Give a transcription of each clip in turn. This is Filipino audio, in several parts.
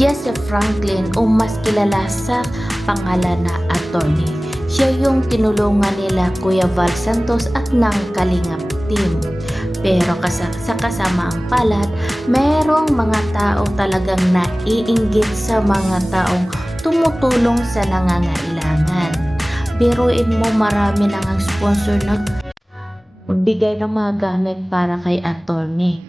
Siya si Franklin o mas kilala sa pangalan na Attorney. Siya yung tinulungan nila Kuya Val Santos at ng Kalingap team. Pero sa kasamaang palad, merong mga tao talagang naiinggit sa mga taong tumutulong sa nangangailangan. Biruin mo, marami nang ang sponsor na magbigay ng mga gamit para kay Attorney.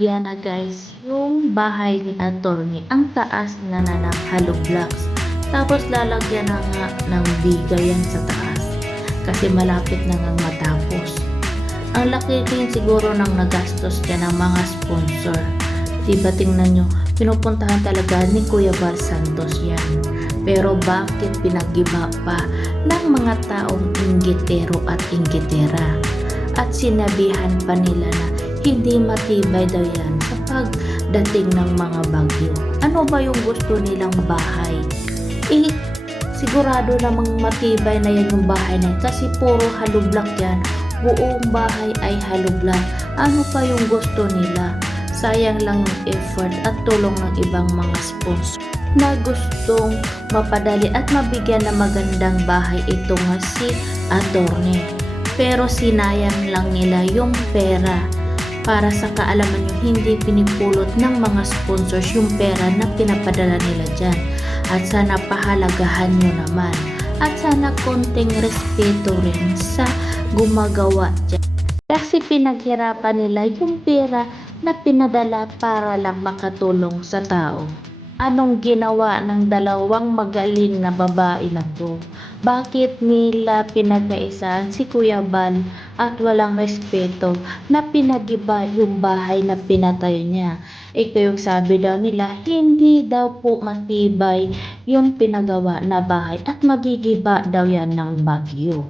Yan na guys, yung bahay ni Attorney, ang taas na ng hollow blocks. Tapos lalagyan na nga ng bigay yan sa taas. Kasi malapit na nga matapos. Ang laki din siguro ng nagastos dyan ng mga sponsor. Diba tingnan nyo, pinupuntahan talaga ni Kuya Val Santos yan. Pero bakit pinagiba pa ng mga taong inggitero at inggitera? At sinabihan pa nila na hindi matibay daw yan sa pagdating ng mga bagyo. Ano ba yung gusto nilang bahay? Sigurado namang matibay na yan yung bahay na yan kasi puro hollow block yan. Buong bahay ay hollow block. Ano pa yung gusto nila? Sayang lang yung effort at tulong ng ibang mga sponsor na gustong mapadali at mabigyan ng magandang bahay ito nga si Attorney. Pero sinayang lang nila yung pera. Para sa kaalaman nyo, hindi pinipulot ng mga sponsors yung pera na pinapadala nila dyan. At sana pahalagahan nyo naman. At sana konting respeto rin sa gumagawa dyan. Kasi pinaghirapan nila yung pera na pinadala para lang makatulong sa tao. Anong ginawa ng dalawang magaling na babae na to? Bakit nila pinagkaisahan si Kuya Val at walang respeto na pinagiba yung bahay na pinatayo niya? Ito yung sabi daw nila, hindi daw po matibay yung pinagawa na bahay at magigiba daw yan ng bagyo.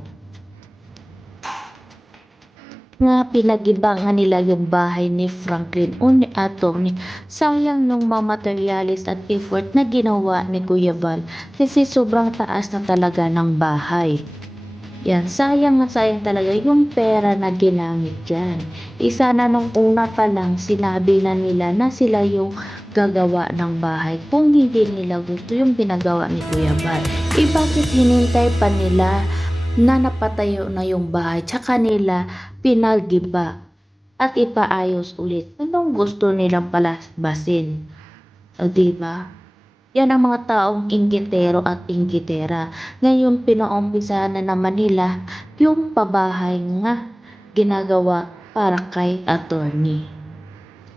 Nga pinagibangan nila yung bahay ni Franklin o ni Attorney. Sayang nung mga materialis at effort na ginawa ni Kuya Val kasi sobrang taas na talaga ng bahay. Yan, sayang na sayang talaga yung pera na ginamit dyan. Isa na nung una pa lang sinabi na nila na sila yung gagawa ng bahay kung hindi nila gusto yung pinagawa ni Kuya Val. Bakit hinintay pa nila na napatayo na yung bahay tsaka nila pinagiba at ipaayos ulit? Anong gusto nilang palabasin? O diba? Yan ang mga taong inggitero at inggitera. Ngayon pinaumpisa na naman nila yung pabahay nga ginagawa para kay Attorney.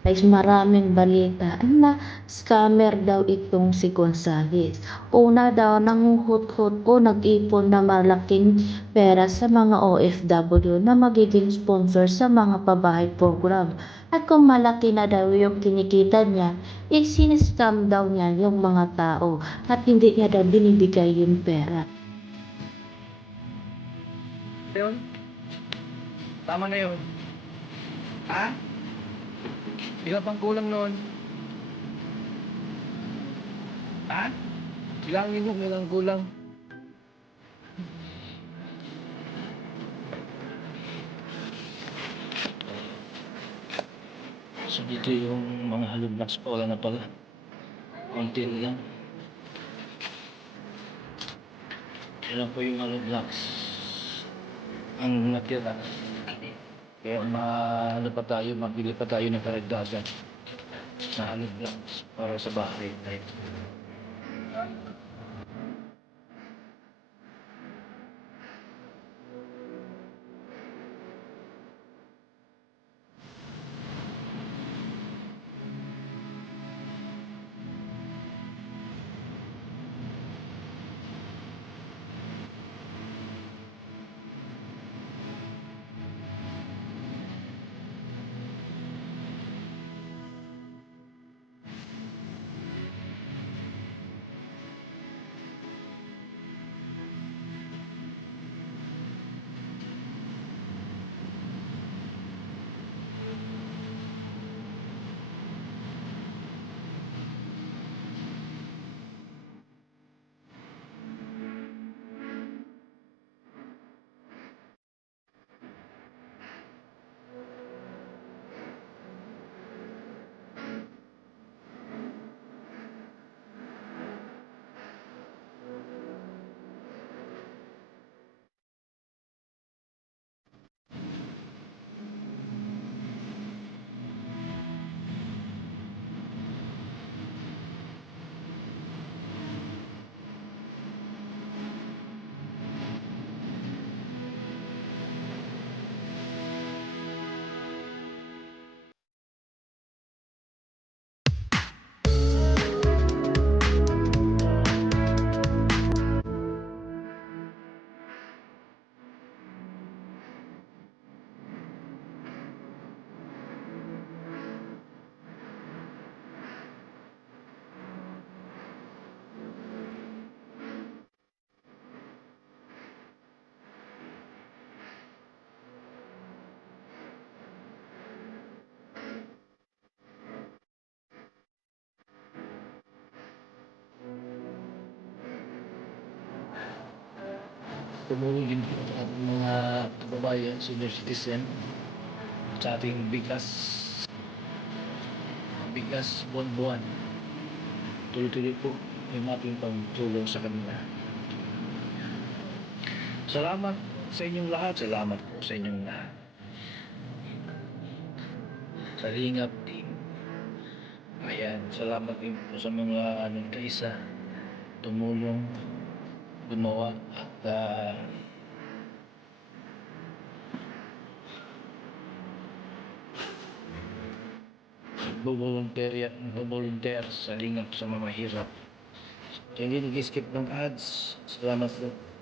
Guys, maraming balita na scammer daw itong si Gonzales. Una daw nanguhut-hut o nag-ipon na malaking pera sa mga OFW na magiging sponsor sa mga pabahay program. At kung malaki na daw yung kinikita niya, siniscam daw niya yung mga tao at hindi niya daw binibigay yung pera. Yun? Tama na yun. Ha? Ilan pang kulang noon? Ha? Bilangin mo ilang kulang. So dito yung mga hollow blocks pa, wala na pala. Konti na lang. Ilan po yung hollow blocks ang natira. Kaya ano pa tayo, mabili pa tayo ng karagdagan na hollow blocks para sa bahay. tumulong din po ang ating mga kababayan, senior citizen, sa ating bigas buwan-buwan. Tuloy-tuloy po yung ating pagtulong sa kanila. Salamat sa inyong lahat. Salamat po sa inyong lahat. Kalingap team. Ayan, salamat din po sa mga nagkaisa, tumulong, gumawa, at nagbo-volunteer sa lingap sa mga mahirap. Hindi nag-skip ng ads. Salamat po.